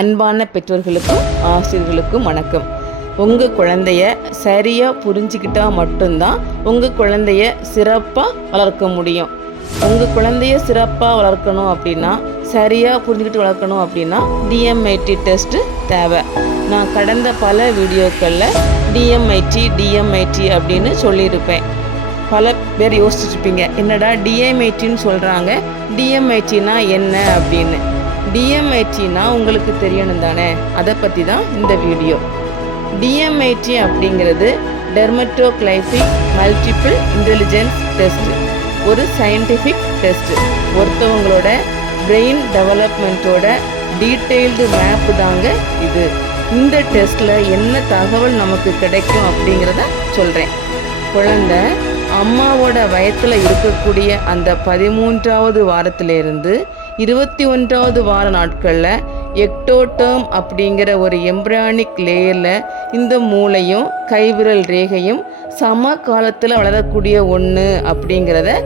அன்பான பெற்றோர்களுக்கும் ஆசிரியர்களுக்கும் வணக்கம். உங்கள் குழந்தைய சரியாக புரிஞ்சுக்கிட்டால் மட்டும்தான் உங்கள் குழந்தைய சிறப்பாக வளர்க்க முடியும். உங்கள் குழந்தைய சிறப்பாக வளர்க்கணும் அப்படின்னா, சரியாக புரிஞ்சுக்கிட்டு வளர்க்கணும் அப்படின்னா DMIT டெஸ்ட்டு தேவை. நான் கடந்த பல வீடியோக்களில் DMIT அப்படின்னு சொல்லியிருப்பேன். பல பேர் யோசிச்சுருப்பீங்க, என்னடா DMITன்னு சொல்கிறாங்க, DMITனா என்ன அப்படின்னு. DMITனா உங்களுக்கு தெரியணும் தானே, அதை பற்றி தான் இந்த வீடியோ. DMIT அப்படிங்கிறது டெர்மட்டோகிளைபிக் மல்டிபிள் இன்டெலிஜென்ஸ் டெஸ்ட். ஒரு சயின்டிஃபிக் டெஸ்ட். ஒருத்தவங்களோட பிரெயின் டெவலப்மெண்ட்டோட டீட்டெயில்டு மேப்பு தாங்க இது. இந்த டெஸ்ட்டில் என்ன தகவல் நமக்கு கிடைக்கும் அப்படிங்கிறத சொல்கிறேன். குழந்தை அம்மாவோட வயத்தில் இருக்கக்கூடிய அந்த 13வது வாரத்திலிருந்து 21வது வார நாட்களில் எக்டோடேர்ம் அப்படிங்கிற ஒரு எம்ப்ரியானிக் லேயரில் இந்த மூளையும் கைவிரல் ரேகையும் சம காலத்தில் வளரக்கூடிய ஒன்று அப்படிங்கிறத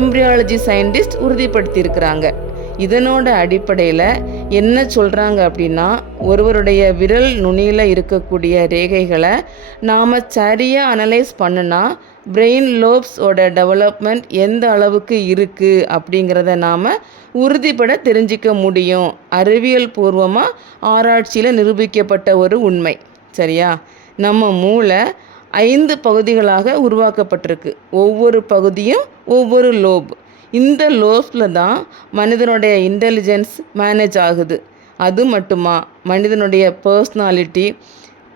எம்ப்ரியாலஜி சயின்டிஸ்ட் உறுதிப்படுத்தியிருக்கிறாங்க. இதனோட அடிப்படையில் என்ன சொல்கிறாங்க அப்படின்னா, ஒருவருடைய விரல் நுனியில் இருக்கக்கூடிய ரேகைகளை நாம் சரியாக அனலைஸ் பண்ணுனா பிரெயின் லோப்ஸோட டெவலப்மெண்ட் எந்த அளவுக்கு இருக்குது அப்படிங்கிறத நாம் உறுதிப்பட தெரிஞ்சிக்க முடியும். அறிவியல் பூர்வமாக ஆராய்ச்சியில் நிரூபிக்கப்பட்ட ஒரு உண்மை. சரியா? நம்ம மூளை 5 பகுதிகளாக உருவாக்கப்பட்டிருக்கு. ஒவ்வொரு பகுதியும் ஒவ்வொரு லோப். இந்த லோப்ஸில் தான் மனிதனுடைய இன்டெலிஜென்ஸ் மேனேஜ் ஆகுது. அது மட்டுமா, மனிதனுடைய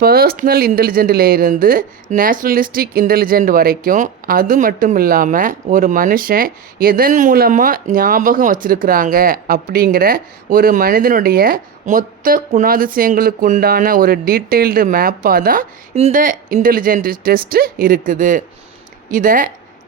பர்சனல் இன்டெலிஜென்ட்லேருந்து நேச்சுரலிஸ்டிக் இன்டெலிஜென்ட் வரைக்கும். அது மட்டும் இல்லாமல் ஒரு மனுஷன் எதன் மூலமாக ஞாபகம் வச்சுருக்கிறாங்க அப்படிங்கிற ஒரு மனிதனுடைய மொத்த குணாதிசயங்களுக்கு உண்டான ஒரு டீட்டெயில்டு மேப்பாக தான் இந்த இன்டெலிஜென்ட் டெஸ்ட்டு இருக்குது. இதை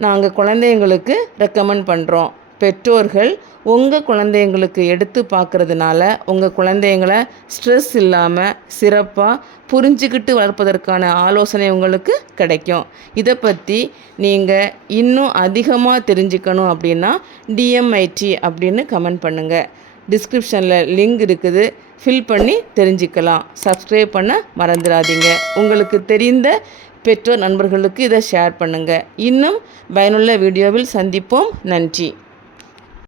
நாங்கள் குழந்தைங்களுக்கு ரெக்கமெண்ட் பண்ணுறோம். பெற்றோர்கள் உங்கள் குழந்தைங்களுக்கு எடுத்து பார்க்குறதுனால உங்கள் குழந்தைங்களை ஸ்ட்ரெஸ் இல்லாமல் சிறப்பாக புரிஞ்சுக்கிட்டு வளர்ப்பதற்கான ஆலோசனை உங்களுக்கு கிடைக்கும். இதை பற்றி நீங்கள் இன்னும் அதிகமாக தெரிஞ்சுக்கணும் அப்படின்னா DMIT அப்படின்னு கமெண்ட் பண்ணுங்கள். டிஸ்கிரிப்ஷனில் லிங்க் இருக்குது, ஃபில் பண்ணி தெரிஞ்சுக்கலாம். சப்ஸ்கிரைப் பண்ண மறந்துடாதீங்க. உங்களுக்கு தெரிந்த பெற்றோர் நண்பர்களுக்கு இதை ஷேர் பண்ணுங்கள். இன்னும் பயனுள்ள வீடியோவில் சந்திப்போம். நன்றி.